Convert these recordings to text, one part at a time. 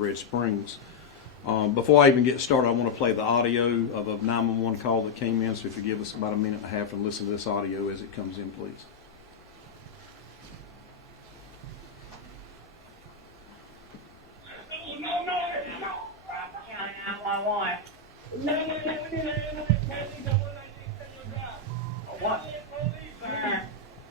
Red Springs. Before I even get started, I want to play the audio of a 911 call that came in, so if you give us about a minute and a half and listen to this audio as it comes in, please. What? Sir,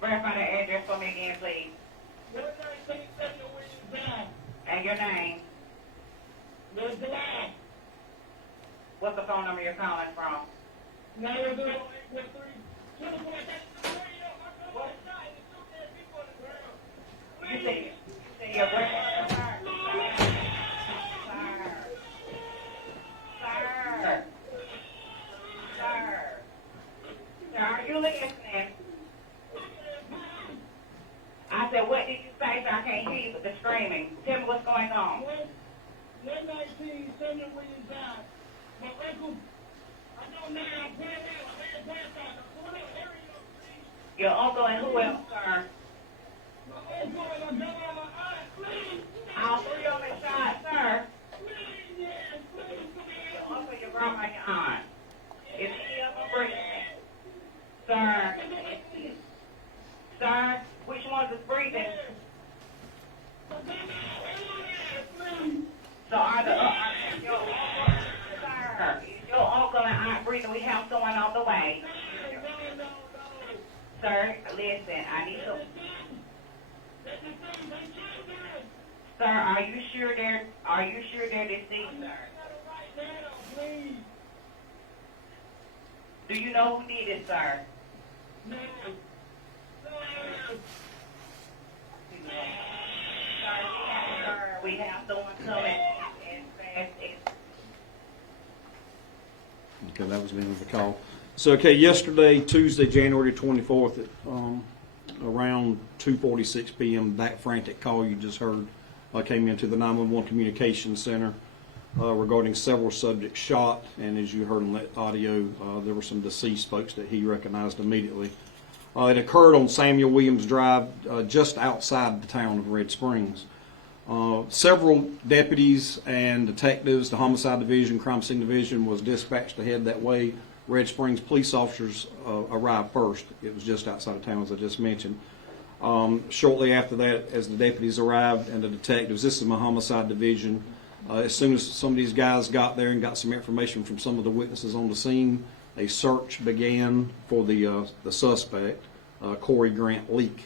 verify the address for me again, please. And your name. What's the phone number you're calling from? You say your grandmother. Sir, are you listening? I said, what did you say? So I can't hear you with the screaming. Tell me what's going on. 119, Samuel Williams died. My uncle, I know now, I'm playing out. I had grandfather. Go in the area, please. Your uncle and who else, sir? My uncle and my grandma, my aunt, please. All three of them shot, sir. Please, yes, please, come here. Your uncle, your grandma, and your aunt. Is any of them breathing? Sir. Sir, which ones is breathing? So are your uncle, sir, is your uncle and aunt breathing? We have someone on the way. Sir, listen, I need to. Sir, are you sure they're deceased, sir? Do you know who did it, sir? No. Sir, we have someone coming as fast as. Okay, that was the end of the call. So, okay, yesterday, Tuesday, January 24th, at around 2:46 p.m., that frantic call you just heard came into the 911 communications center regarding several subjects shot, and as you heard in that audio, there were some deceased folks that he recognized immediately. It occurred on Samuel Williams Drive, just outside the town of Red Springs. Several deputies and detectives, the Homicide Division, Crime Scene Division, was dispatched to head that way. Red Springs police officers arrived first. It was just outside of town, as I just mentioned. Shortly after that, as the deputies arrived and the detectives, this is my Homicide Division, as soon as some of these guys got there and got some information from some of the witnesses on the scene, a search began for the suspect, Corey Grant Leak.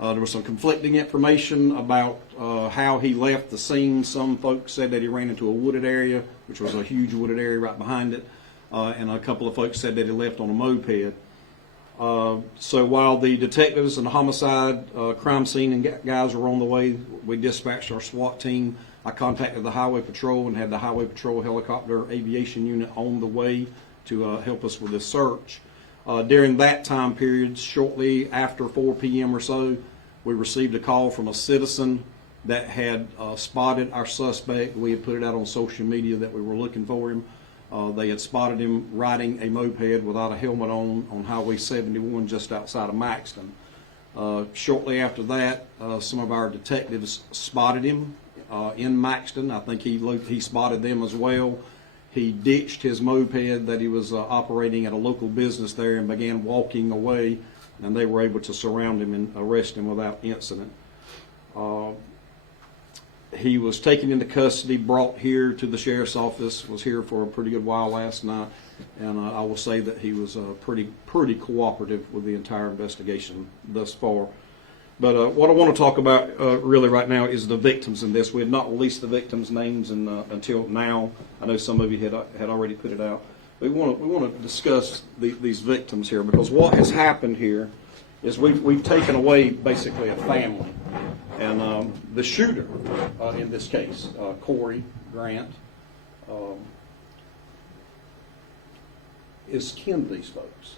There was some conflicting information about how he left the scene. Some folks said that he ran into a wooded area, which was a huge wooded area right behind it, and a couple of folks said that he left on a moped. So while the detectives and the homicide crime scene and guys were on the way, we dispatched our SWAT team. I contacted the Highway Patrol and had the Highway Patrol helicopter aviation unit on the way to help us with this search. During that time period, shortly after 4 p.m. or so, we received a call from a citizen that had spotted our suspect. We had put it out on social media that we were looking for him. They had spotted him riding a moped without a helmet on Highway 71 just outside of Maxton. Shortly after that, some of our detectives spotted him in Maxton. I think he spotted them as well. He ditched his moped that he was operating at a local business there and began walking away, and they were able to surround him and arrest him without incident. He was taken into custody, brought here to the sheriff's office, was here for a pretty good while last night, and I will say that he was pretty cooperative with the entire investigation thus far. But what I want to talk about really right now is the victims in this. We had not released the victims' names until now. I know some of you had already put it out. We want to discuss these victims here, because what has happened here is we've taken away basically a family, and the shooter in this case, Corey Grant, is kin to these folks.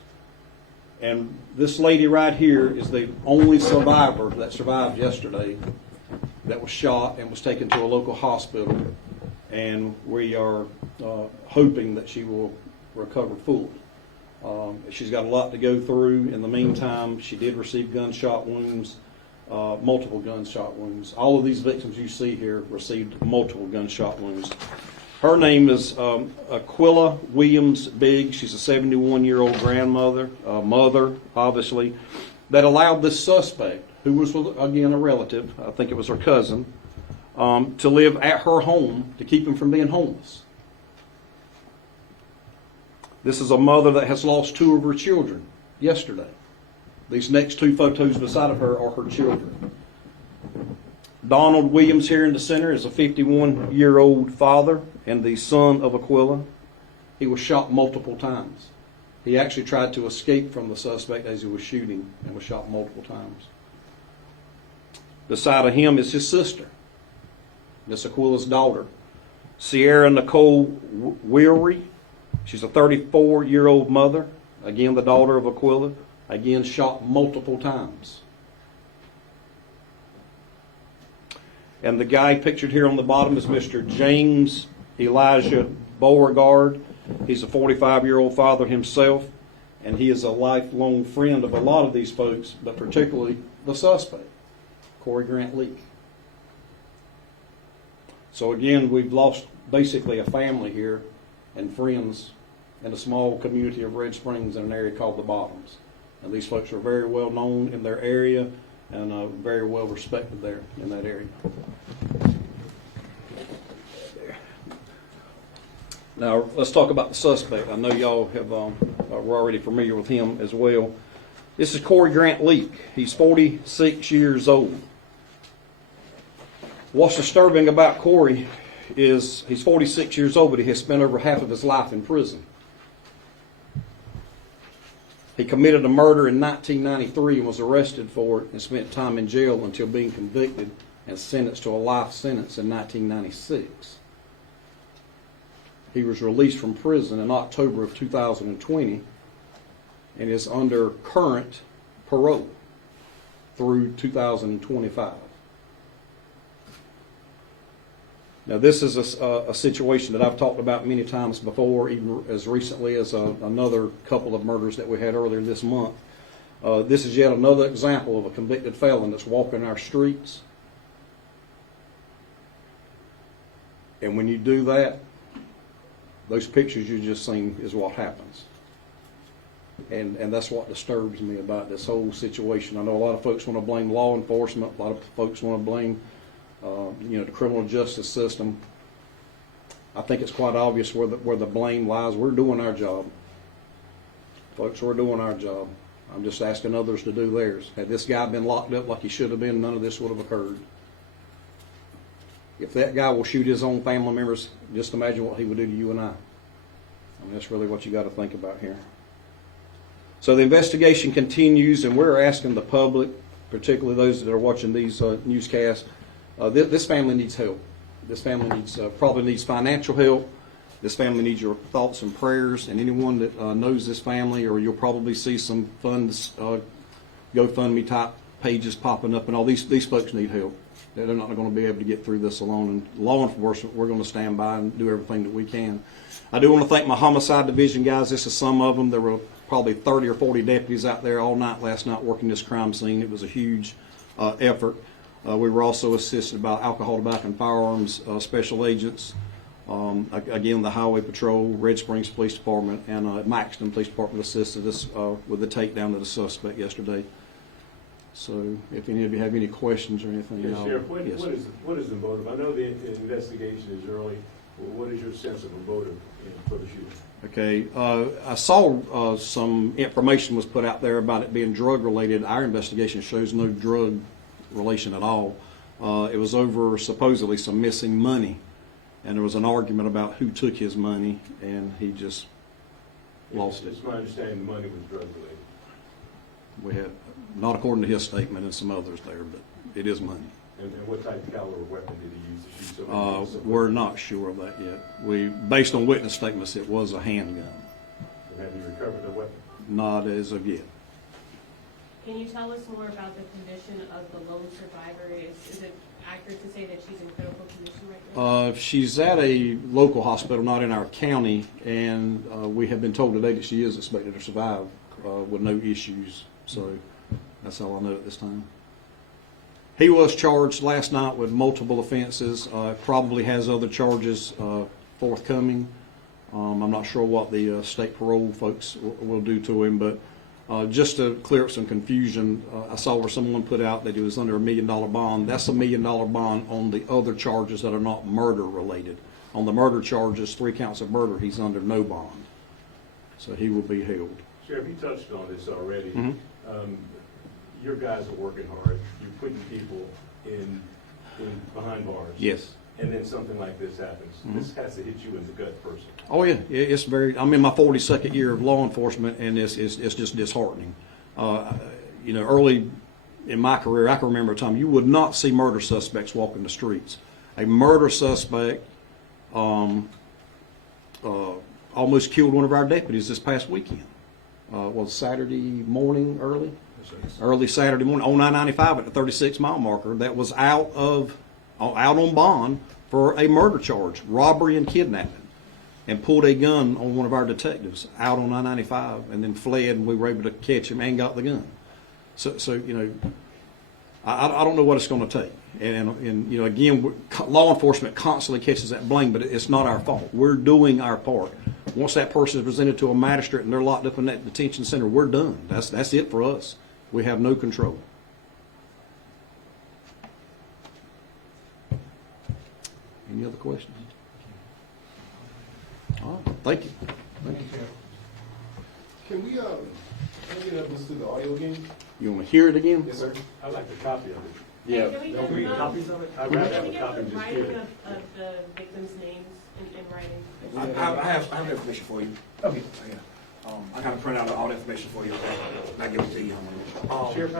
And this lady right here is the only survivor that survived yesterday that was shot and was taken to a local hospital. And we are hoping that she will recover fully. She's got a lot to go through. In the meantime, she did receive gunshot wounds. multiple gunshot wounds. All of these victims you see here received multiple gunshot wounds. Her name is Aquila Williams Biggs. She's a 71-year-old grandmother, mother, obviously, that allowed this suspect, who was, again, a relative, I think it was her cousin, to live at her home to keep him from being homeless. This is a mother that has lost 2 of her children yesterday. These next 2 photos beside of her are her children. Donald Williams here in the center is a 51-year-old father and the son of Aquila. He was shot multiple times. He actually tried to escape from the suspect as he was shooting and was shot multiple times. Beside of him is his sister, Miss Aquila's daughter, Sierra Nicole Weary. She's a 34-year-old mother, again the daughter of Aquila, again shot multiple times. And the guy pictured here on the bottom is Mr. James Elijah Beauregard. He's a 45-year-old father himself, and he is a lifelong friend of a lot of these folks, but particularly the suspect, Corey Grant Leak. So again, we've lost basically a family here and friends in a small community of Red Springs in an area called the Bottoms. And these folks are very well known in their area and very well respected there in that area. Now let's talk about the suspect. I know y'all have were already familiar with him as well. This is Corey Grant Leak. He's 46 years old. What's disturbing about Corey is he's 46 years old, but he has spent over half of his life in prison. He committed a murder in 1993 and was arrested for it and spent time in jail until being convicted and sentenced to a life sentence in 1996. He was released from prison in October of 2020 and is under current parole through 2025. Now, this is a situation that I've talked about many times before, even as recently as another couple of murders that we had earlier this month. This is yet another example of a convicted felon that's walking our streets. And when you do that, those pictures you just seen is what happens. And that's what disturbs me about this whole situation. I know a lot of folks want to blame law enforcement. A lot of folks want to blame the criminal justice system. I think it's quite obvious where the blame lies. We're doing our job. Folks, we're doing our job. I'm just asking others to do theirs. Had this guy been locked up like he should have been, none of this would have occurred. If that guy will shoot his own family members, just imagine what he would do to you and I. I mean, that's really what you got to think about here. So the investigation continues, and we're asking the public, particularly those that are watching these newscasts, this family needs help. This family probably needs financial help. This family needs your thoughts and prayers. And anyone that knows this family, or you'll probably see some funds, GoFundMe type pages popping up, and all these folks need help. They're not going to be able to get through this alone. And law enforcement, we're going to stand by and do everything that we can. I do want to thank my homicide division guys. This is some of them. There were probably 30 or 40 deputies out there all night last night working this crime scene. It was a huge effort. We were also assisted by alcohol, tobacco, and firearms special agents. Again, the Highway Patrol, Red Springs Police Department, and Maxton Police Department assisted us with the takedown of the suspect yesterday. So, if any of you have any questions or anything, Yes, Sheriff, yes. what is the motive? I know the investigation is early. What is your sense of a motive for the shooting? Okay, I saw some information was put out there about it being drug related. Our investigation shows no drug relation at all. It was over supposedly some missing money, and there was an argument about who took his money, and he just lost it. It's my understanding the money was drug related. We had, not according to his statement and some others there, but it is money. And what type of caliber weapon did he use to shoot somebody? We're not sure of that yet. Based on witness statements, it was a handgun. And have you recovered the weapon? Not as of yet. Can you tell us more about the condition of the lone survivor? Is it accurate to say that she's in critical condition right now? She's at a local hospital, not in our county, and we have been told today that she is expected to survive with no issues. So that's all I know at this time. He was charged last night with multiple offenses, probably has other charges forthcoming. I'm not sure what the state parole folks will do to him, but just to clear up some confusion, I saw where someone put out that he was under $1 million bond. That's $1 million bond on the other charges that are not murder related. On the murder charges, 3 counts of murder, he's under no bond. So he will be held. Sheriff, you touched on this already. Mhm. Your guys are working hard. You're putting people in behind bars. Yes. And then something like this happens. Mhm. This has to hit you in the gut personally. Oh yeah, it's very. I'm in my 42nd year of law enforcement, and it's just disheartening. Early in my career, I can remember a time you would not see murder suspects walking the streets. A murder suspect almost killed one of our deputies this past weekend. Was Saturday morning early Saturday morning on I-95 at the 36-mile marker. That was out on bond for a murder charge, robbery and kidnapping, and pulled a gun on one of our detectives out on I-95, and then fled, and we were able to catch him and got the gun. So I don't know what it's going to take, and again, law enforcement constantly catches that blame, but it's not our fault. We're doing our part. Once that person is presented to a magistrate and they're locked up in that detention center, we're done. That's it for us. We have no control. Any other questions? All right, thank you. Thank you. Can we, get up, listen to the audio again? You want to hear it again? Yes, sir. I'd like a copy of it. Hey, can we Don't get, read um, copies of it? I'd can rather we have a get copy the and just writing give it. of the victims' names in writing? I have information for you. Okay. I kind of print out all the information for you. I give it to you. Sheriff,